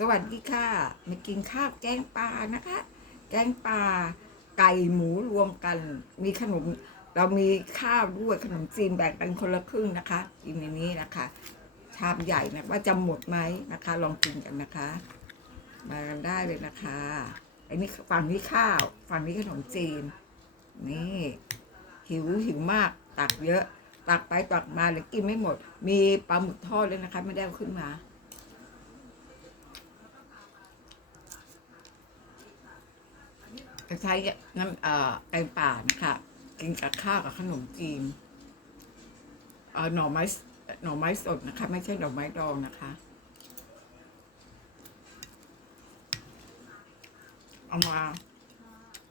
สวัสดีค่ะมากินข้าวแกงปลานะคะ แกงปลาไก่หมูรวมกัน มีขนม เรามีข้าวด้วยขนมจีนแบ่งกันคนละครึ่งนะคะกินในนี้นะคะ ชามใหญ่นะว่าจะหมดไหมนะคะ ลองกินกันนะคะ มากันได้เลยนะคะอันนี้ฝั่งนี้ข้าวฝั่งนี้ขนมจีน นี่หิวหิวมากตักเยอะ ตักไปตักมาเลยกินไม่หมด มีปลาหมึกทอดเลยนะคะ ไม่ได้เอาขึ้นมา จะใช้น้ำเอ่อแกงป่านะคะกินกับข้าวกับขนมจีนเอ่อหน่อไม้หน่อไม้สดนะคะ ไม่ใช่หน่อไม้ดองนะคะเอามา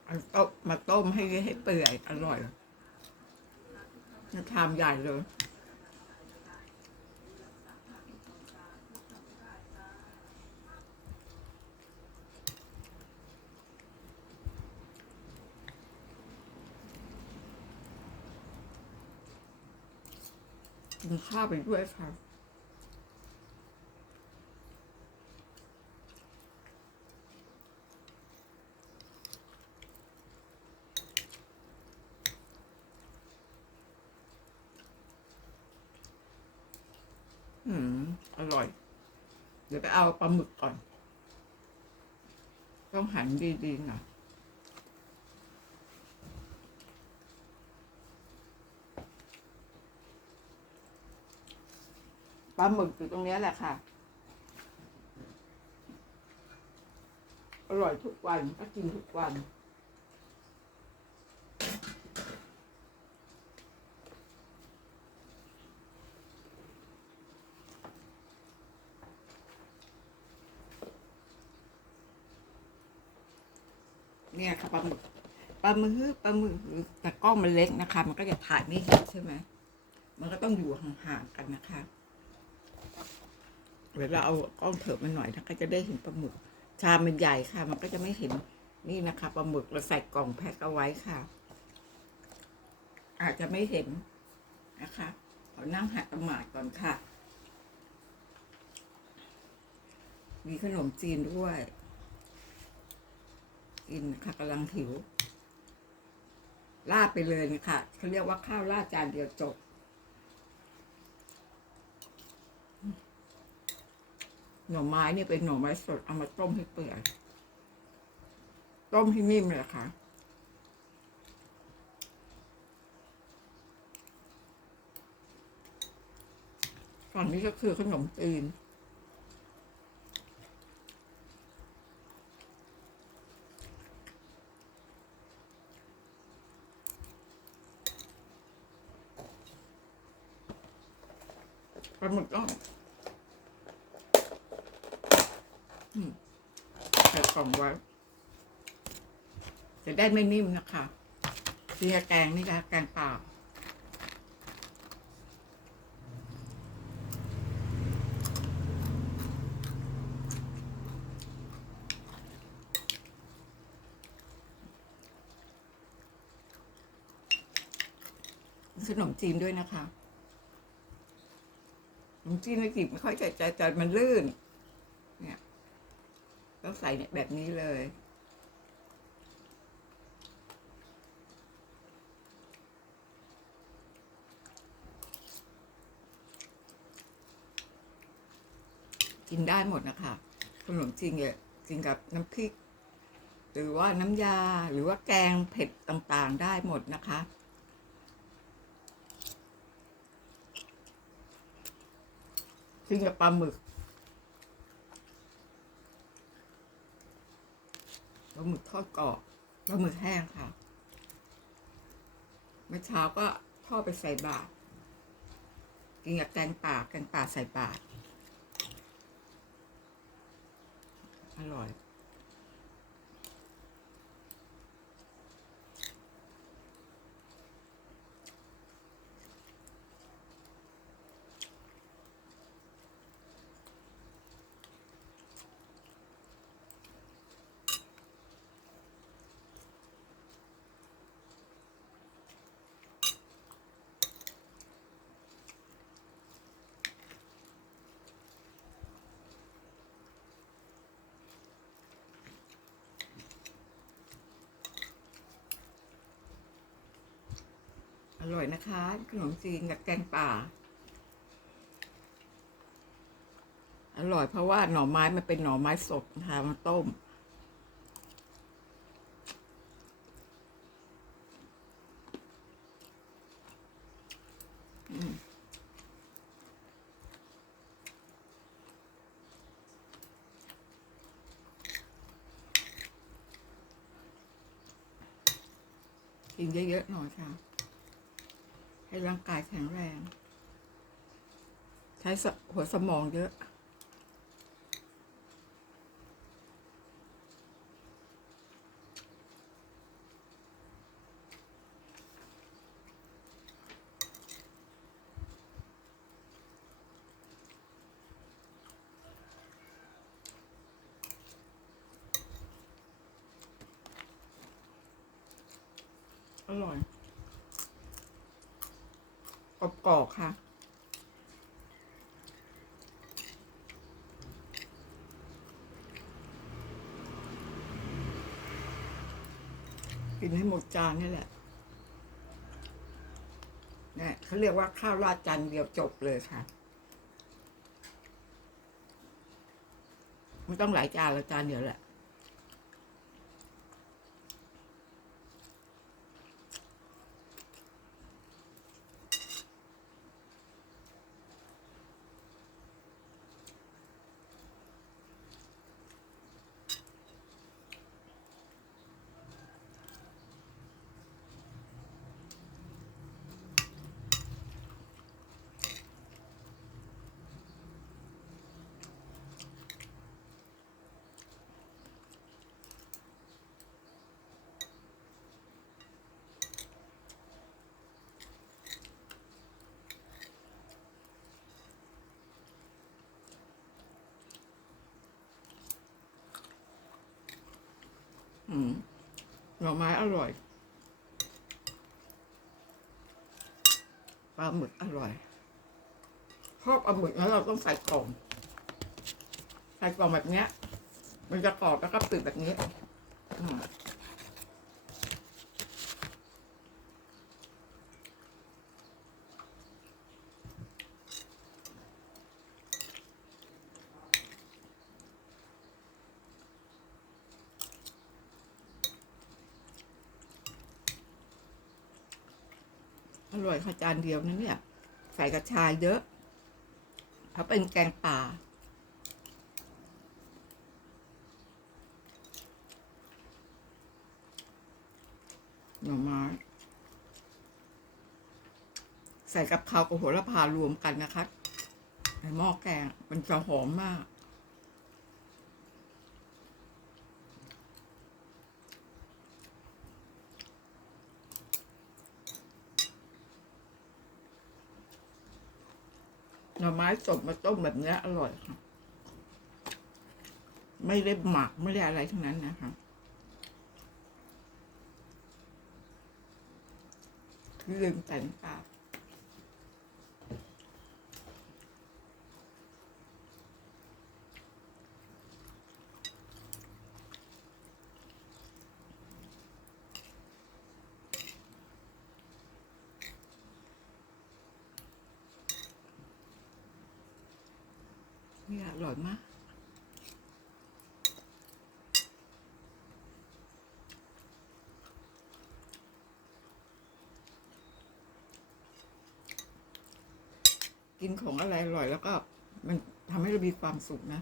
เอาต้มมาต้มให้ให้เปื่อยอร่อยจะทำใหญ่เลย กินข้าวไปด้วยค่ะอืม อร่อย เดี๋ยวไปเอาปลาหมึกก่อน ต้องหันดีๆหน่อย ปลาหมึกอยู่ตรงนี้แหละค่ะ อร่อยทุกวันก็กินทุกวัน เนี่ยค่ะปลาหมึกปลาหมึกปลาหมึกแต่กล้องมันเล็กนะคะ มันก็จะถ่ายไม่เห็นใช่ไหมมันก็ต้องอยู่ห่างๆกันนะคะ เดี๋ยวเราเอากล้องเถิบมาหน่อยนะก็จะได้เห็นปลาหมึก ชามมันใหญ่ค่ะ มันก็จะไม่เห็นนี่นะคะปลาหมึกเราใส่กล่องแพ็คเอาไว้ค่ะ อาจจะไม่เห็นนะคะขอนั่งหัดประมาดก่อนค่ะ มีขนมจีนด้วยกินค่ะกำลังหิวราดไปเลยนะคะเขาเรียกว่าข้าวราดจานเดียวจบ หน่อไม้นี่เป็นหน่อไม้สดเอามาต้มให้เปื่อยต้มให้นิ่มเลยค่ะฝั่งนี้ก็คือขนมจีนปลาหมึกก็อืมใส่กล่องไว้จะได้ไม่นิ่มนะคะเสียแกงนี่ค่ะแกงเปล่าขนมจีนด้วยนะคะขนมจีนไม่จีบไม่ค่อยจะจะจมันลื่น เนี่ย ต้องใส่เนี่ยแบบนี้เลย กินได้หมดนะคะขนมจีนเนี่ยกินกับน้ำพริก หรือว่าน้ำยาหรือว่าแกงเผ็ดต่างๆได้หมดนะคะกินกับปลาหมึก ปลาหมึกทอดกรอบปลาหมึกแห้งค่ะ เมื่อเช้าก็ทอดไปใส่บาตรกินกับแกงป่าแกงป่าใส่บาตรอร่อย ร่อยนะคะ ขนมจีนกับแกงป่า อร่อยเพราะว่าหน่อไม้มันเป็นหน่อไม้สดนะคะมาต้มกินเยอะๆหน่อยค่ะ ให้ร่างกายแข็งแรง ใช้หัวสมองเยอะ อร่อย กรอบๆค่ะ กินให้หมดจานนี่แหละเนี่ยเขาเรียกว่าข้าวราดจานเดียวจบเลยค่ะไม่ต้องหลายจานละจานเดียวแหละ หน่อไม้อร่อย ปลาหมึกอร่อยชอบปลาหมึกแล้วเราต้องใส่กล่อง ใส่กล่องแบบเนี้ย มันจะกรอบแล้วก็ปิดแบบนี้ อืม ร่อยค่ะจานเดียวนะเนี่ย ใส่กระชายเยอะเพราเป็นแกงป่า หน่อไม้ใส่กับข้าวกับโหระพารวมกันนะคะในหม้อแกงมันจะหอมมาก หน่อไม้สดมาต้มแบบเนี้อร่อยค่ะ ไม่ได้หมักไม่ได้อะไรทั้งนั้นนะคะลืมแต่งปาก นี่อร่อยมากกินของอะไรอร่อยแล้วก็ มันทำให้เรามีความสุขนะ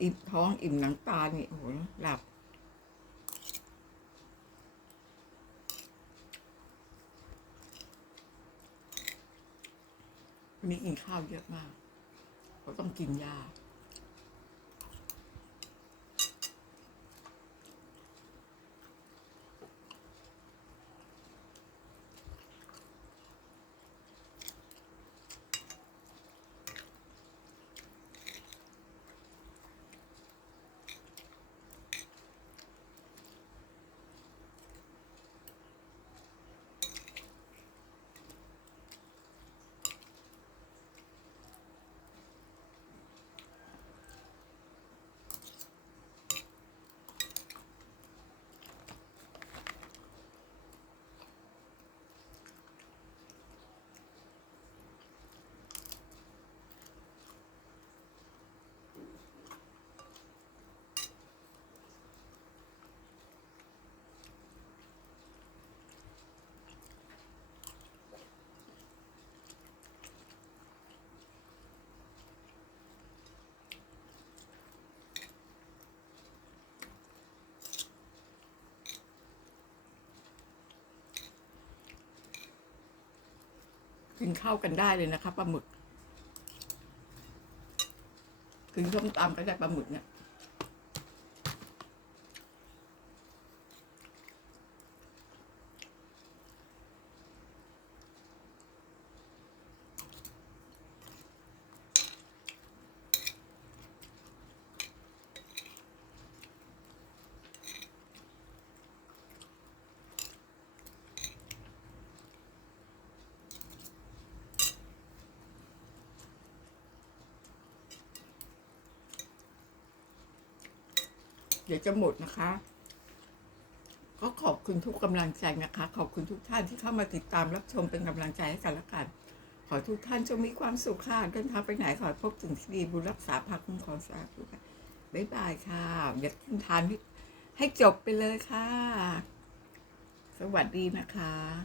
อิ่มท้องอิ่มหนังตานี่โอ้โหหลับ วันนี้กินข้าวเยอะมาก ก็ต้องกินยา กินข้าวกันได้เลยนะคะปลาหมึกกินส้มตำก็ได้ปลาหมึกเนี่ย ดี๋ยวจะหมดนะคะ ก็ขอบคุณทุกกำลังใจนะคะ ขอบคุณทุกท่านที่เข้ามาติดตามรับชมเป็นกำลังใจให้กันละกัน ขอทุกท่านจงมีความสุขค่ะเดินทางไปไหนขอพบถึงที่ดีบุญรักษาพักคุ้มครองสาธุค่ะบ๊ายบายค่ะอย่าทิ้งทานให้ให้จบไปเลยค่ะ สวัสดีนะคะ